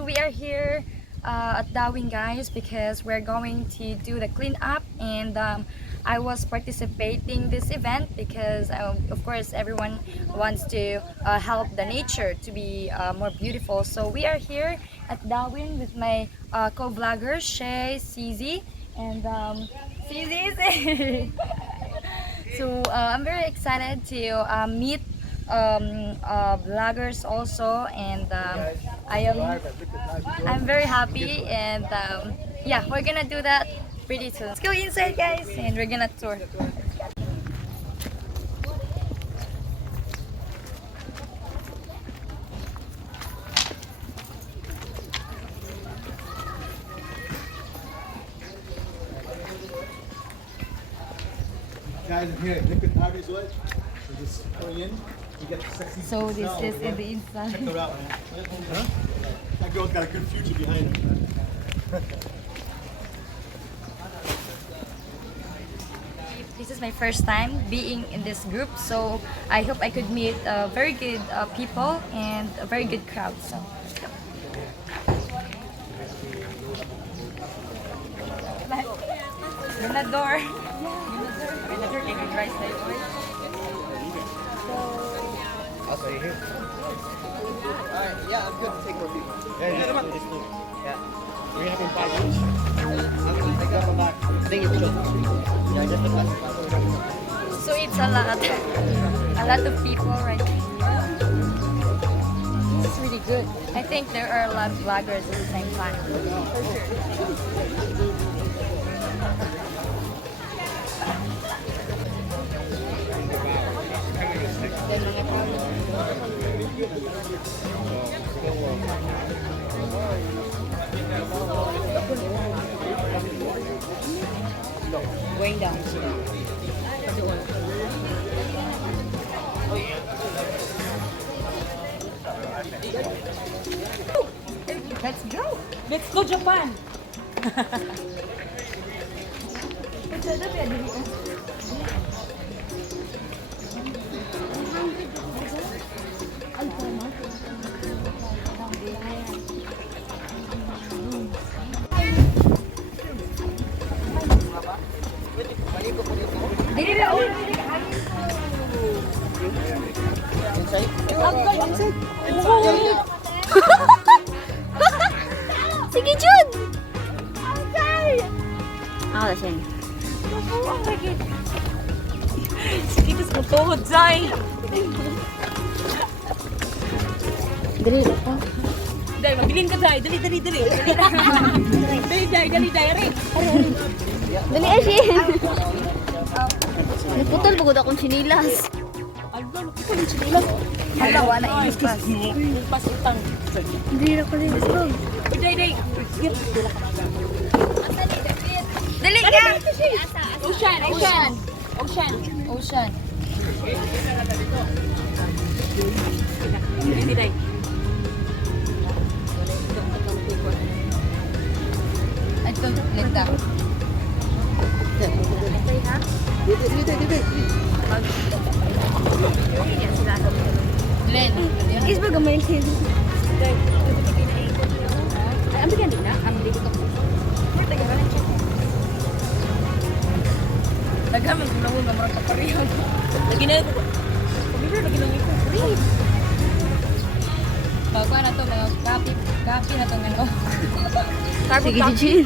So we are here at Darwin, guys, because we're going to do the cleanup, and I was participating this event because of course everyone wants to help the nature to be more beautiful. So we are here at Darwin with my co-vloggers Shay, CZ, and CZ. So I'm very excited to meet vloggers also, and I'm very happy, and yeah, we're gonna do that pretty soon. Let's go inside, guys, and we're gonna tour. Guys, in here, liquid powder is what? We're just pouring in. You get the sexy So this smell, is you know? in the inside. Check her out, man. Huh? That girl's got a good future behind her. This is my first time being in this group, so I hope I could meet very good people and a very good crowd. So let's go. Ganador. Ganador liquid rice na yun. I'll stay here. Alright, yeah, I'm good to take more people. Yeah, just this loop. Yeah. We're having 5 minutes. I'm gonna take that one back. I think it's just. Yeah, just the last. So it's a lot of people right here. This is really good. I think there are a lot of vloggers at the same time. For sure. Going down. Let's go. Let's go Japan! Sige, Jun! Okay! Ako na siya. Sige, tapos magtuhod, Zay! Dali na pa. Dali, mabilin ka, Zay! Dali! Dali, Zay! Dali! Dali, Ashin! Nagputol pagod akong sinilas. Ano, ito yung sinilas. Hala, wala ipas. Pas utang. Hindi na pala. Let's go. Day! Dali ka! Ocean! Ocean. Hindi, Day. Ito, Linda. Len. Is ba gamay siya? Ay, ang bigyan din na. Ang bigyan ko. Naghamang gulaw ng mga kaparihan. Lagi na ito. Lagi na ito. Bago na to, mga kapi na to ano. Sige, Jun.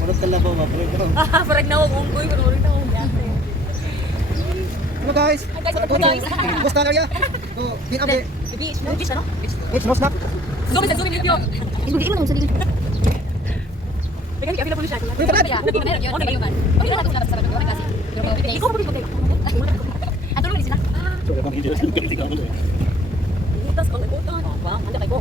Parang kalabaw, mabalik ko. Parang nawag unggoy. Parang nawag yate. Hello guys! Guys, Basta area! So, clean up the... Beach, ano? It's no snack! Zoom in video. Is mag-iwan ako sa ligid. Bigyan ka pila po siya. Wait, wait, wait. Ano ba yun? Ano ba yun? Ano ba yun? Sa mga kasi. Ikaw mo dito. Ato lang sila. So, I'm going to go. Itas ko nagbutan. Wow, anda kay ko.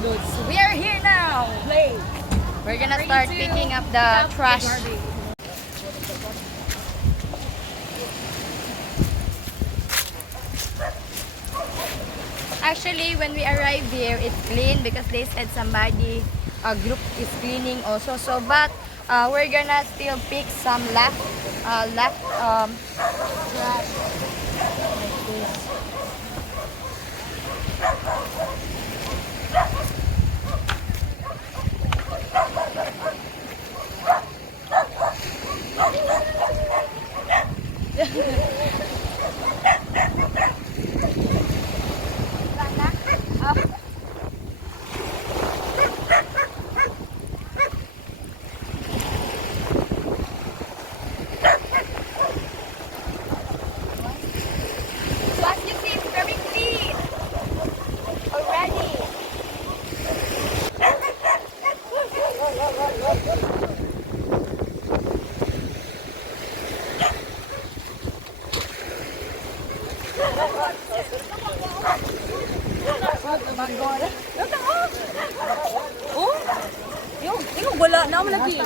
Good. So we are here now. Play. We're gonna start picking up the trash. Actually, when we arrived here, it's clean because they said somebody, a group is cleaning also. So, but we're gonna still pick some left trash like this. So as you see, it's very clean already. Yung wala na mo lagi.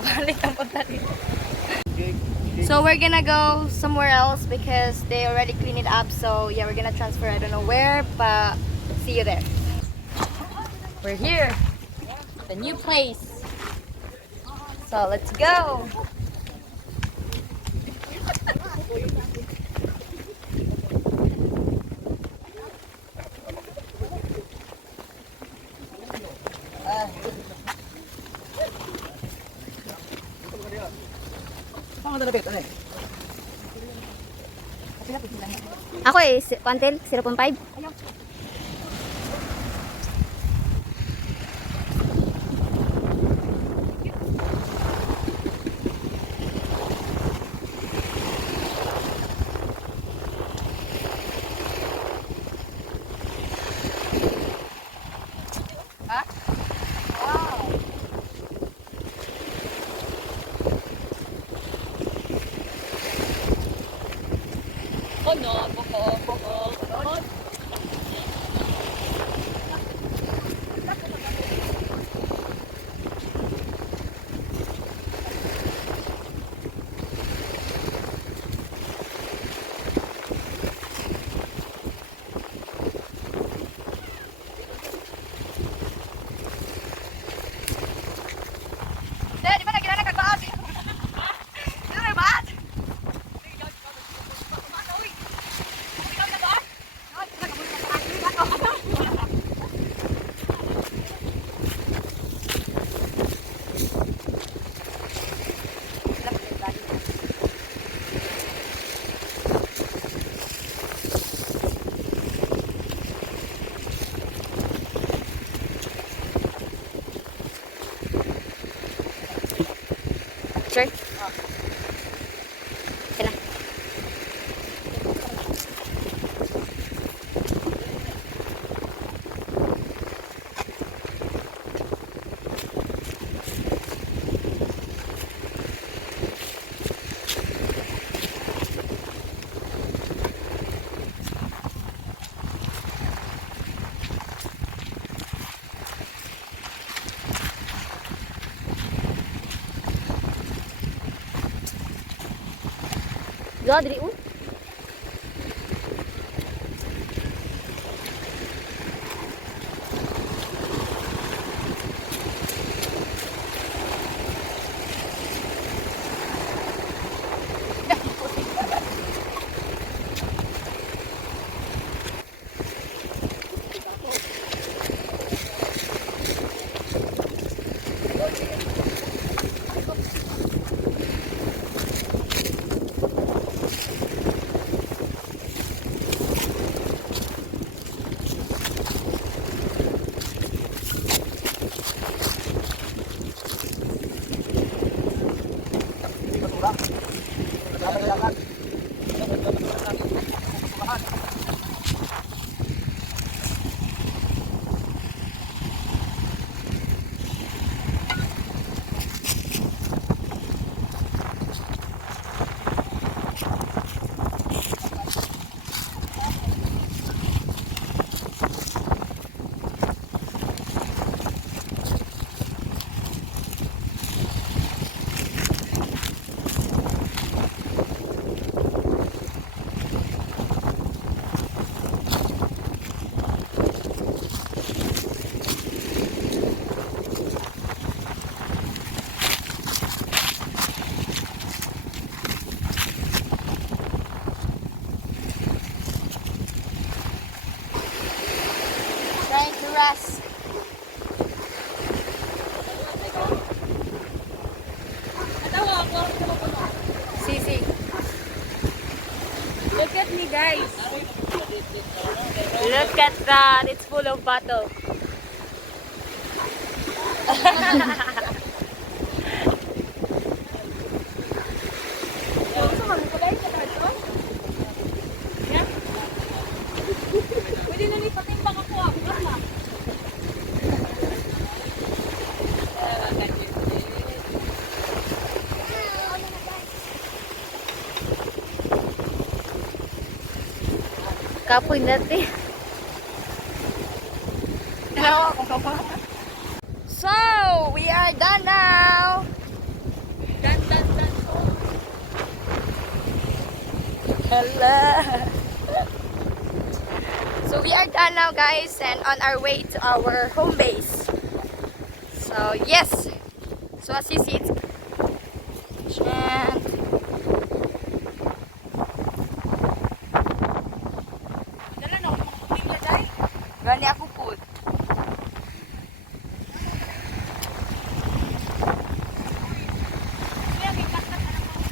Balik ang punta dito. So we're gonna go somewhere else because they already cleaned it up. So yeah, we're gonna transfer. I don't know where, but see you there. We're here, the new place. So let's go. Ako eh, Pantel, 0.5. Di ba nagkilala kag baat? Di ba may baat? Sure. Kailan? Go, diri un. guys. Look at that. It's full of bottle. Pwede na ni patimbang ako. Wala. Kapoy dati. So, we are done now. Done. Hello. So we are done now, guys, and on our way to our home base. So yes. So as you see, it's and Dala na ako makapagping na dahil. gani ako po. Kaya may kakat na ng mga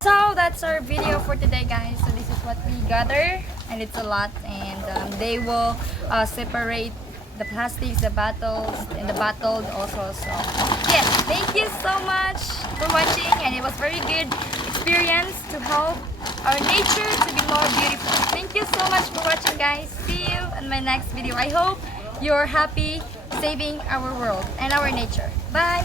So that's our video for today, guys. So this is what we gather, and it's a lot. And they will separate the plastics, the bottles, and the bottled also. So yes, thank you so much for watching, and it was very good experience to help our nature to be more beautiful. Thank you so much for watching, guys. See you in my next video. I hope you're happy saving our world and our nature. Bye.